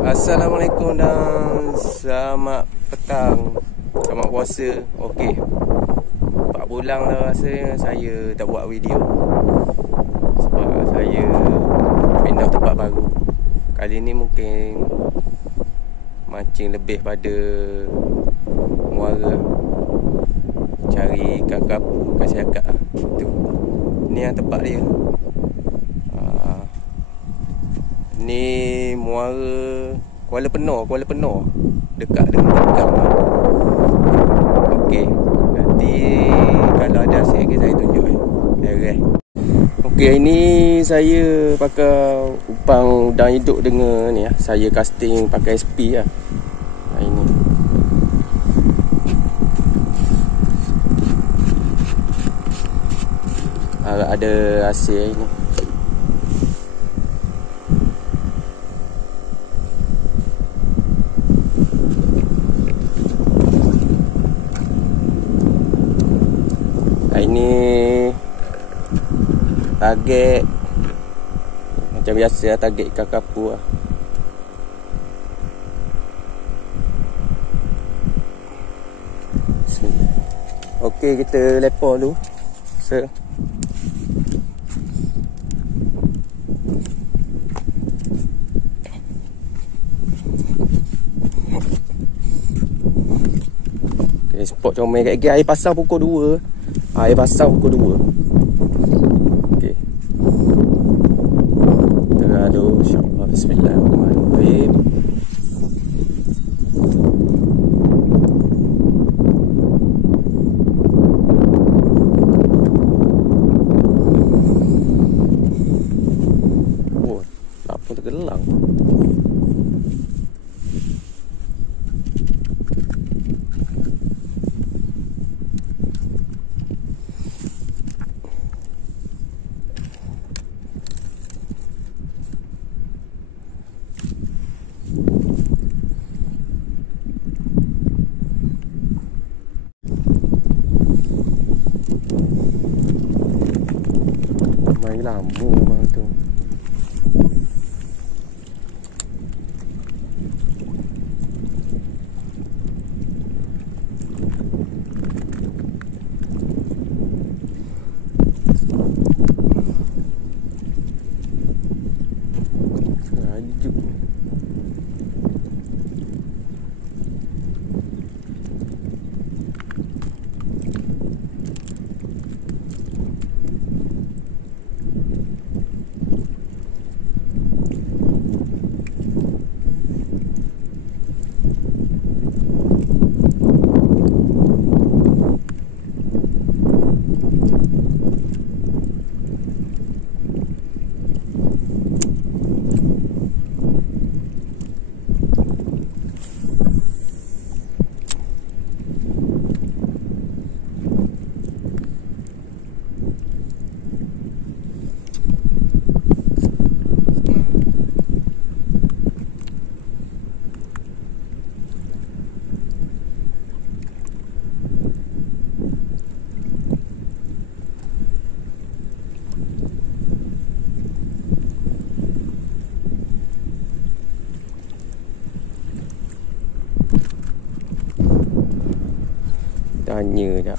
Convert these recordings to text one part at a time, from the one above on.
Assalamualaikum dan selamat petang. Selamat puasa. Okey, 4 bulan dah rasanya saya tak buat video sebab saya pindah tempat baru. Kali ni mungkin mancing lebih pada muara, cari ikan kerapu, kasih akak tu. Ni yang tempat dia. Ni muara Kuala Penor dekat dengan Tekang. Okey, nanti kalau ada hasil saya tunjuk Okey, ini saya pakai upang udang hidup dengan ni saya casting pakai SP lah. Ini ada hasil ini. Ini target macam biasa, target ikan kerapu lah. Okey, kita lepak dulu. Okay, spot comel kat air pasang pukul 2. Air pasang pukul 2. Okey. Terlalu insya-Allah. Bismillahirrahmanirrahim. Oh, apa tergelang? Main lama bang tu. Rajuk. Tanya je.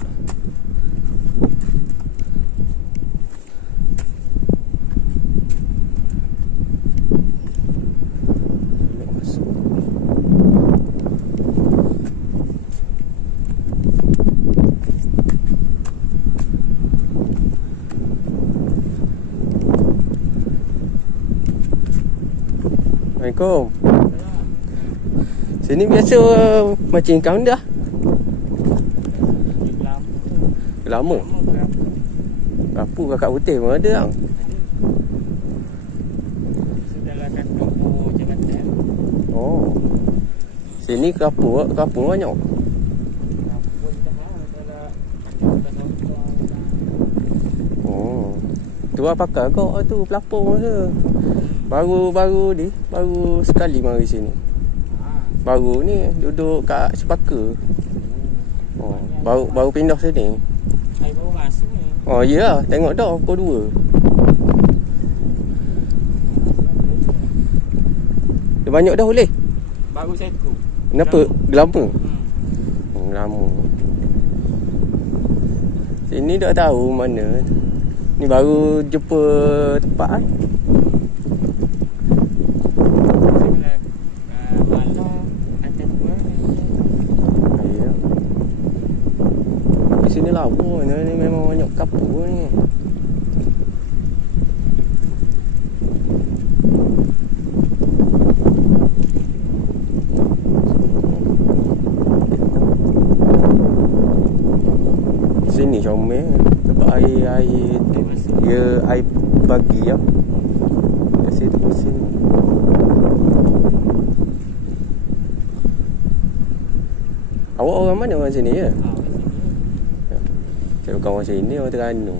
Assalamualaikum. Sini biasa mancing ikan dah. Lama. Kerapu kakak putih pun ada bang. Sudahlah kakak Jabatan. Oh. Sini kerapu banyak. Oh. Tu lah pakai kau tu pelapung tu. Baru sekali mari sini. Baru ni duduk kat Cepaka. Oh, baru pindah sini. Saya baru masuk ni. Oh ya, tengok dah pukul 2. Dia banyak dah boleh. Baru seko. Kenapa? Lama. Hmm. Lama. Sini tak tahu mana. Ni baru jumpa tempat kan. Sebelah bala atas dua. Ya. Di sini lawa ni memang banyak kapur ni. Sini comel sebab air dia air pagi ya. Kat situ sini. Awak orang mana orang sini ya? Saya bukan orang sini, orang Terengganu.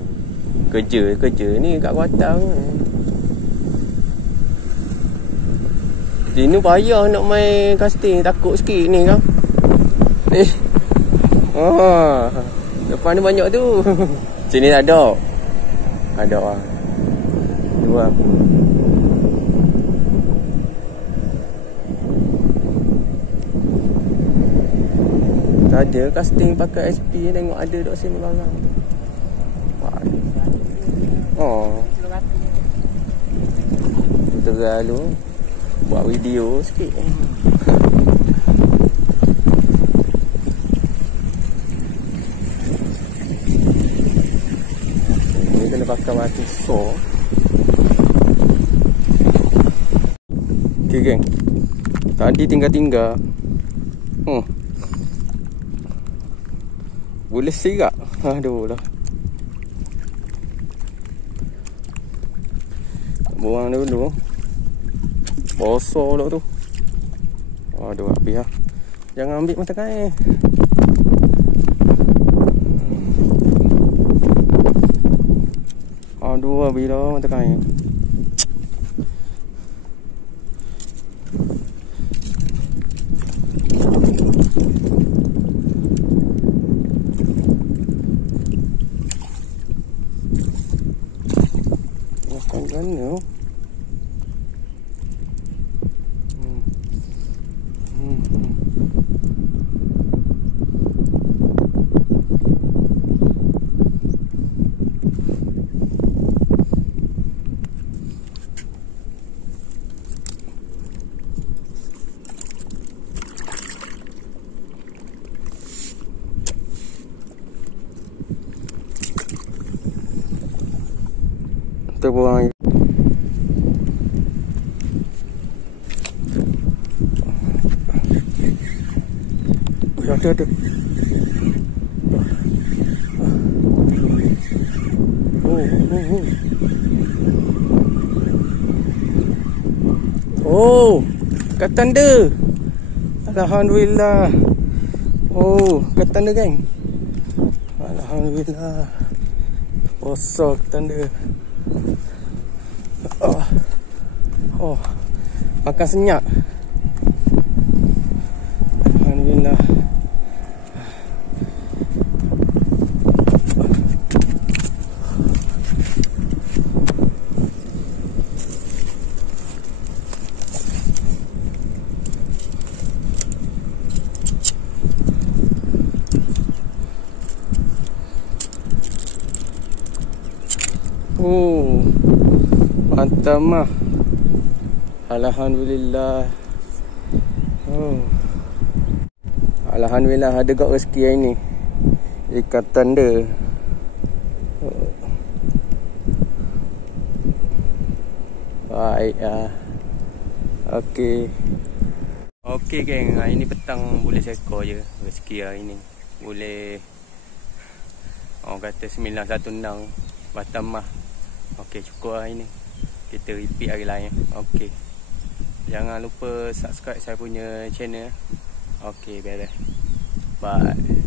Kerja ni kat Kuantan. Sini payah nak main casting, takut sikit ni kan. Ni. Depan ni banyak tu. Sini tak ada. Ada lah. Dua. Tak ada casting pakai SP. Tengok ada dok sini barang. Oh. Terlalu buat video sikit. Ni kena pakai mati so. Okay geng. Tadi tinggal-tinggal. Boleh sirak. Aduh lah. Buang dulu. Bosor lah tu. Aduh habis lah. Jangan ambil mata kain. Aduh habis lah mata kain. Makan mana? Kita buang air. Ada. Oh, kat tanda. Alhamdulillah. Oh, kat tanda geng. Alhamdulillah. Besar kat tanda. Oh, makan senyap. Alhamdulillah. Oh, mantap mah. Alhamdulillah. Oh. Alhamdulillah ada kat rezeki hari ni. Ikan tanda. Oh. Baik ah. Okey. Okey geng, hari ni petang boleh seekor je rezeki hari ni. Boleh orang kata 916 Batam mah. Okey, cukup hari ni. Kita repeat hari lain. Okey. Jangan lupa subscribe saya punya channel. Okey, beres. Bye.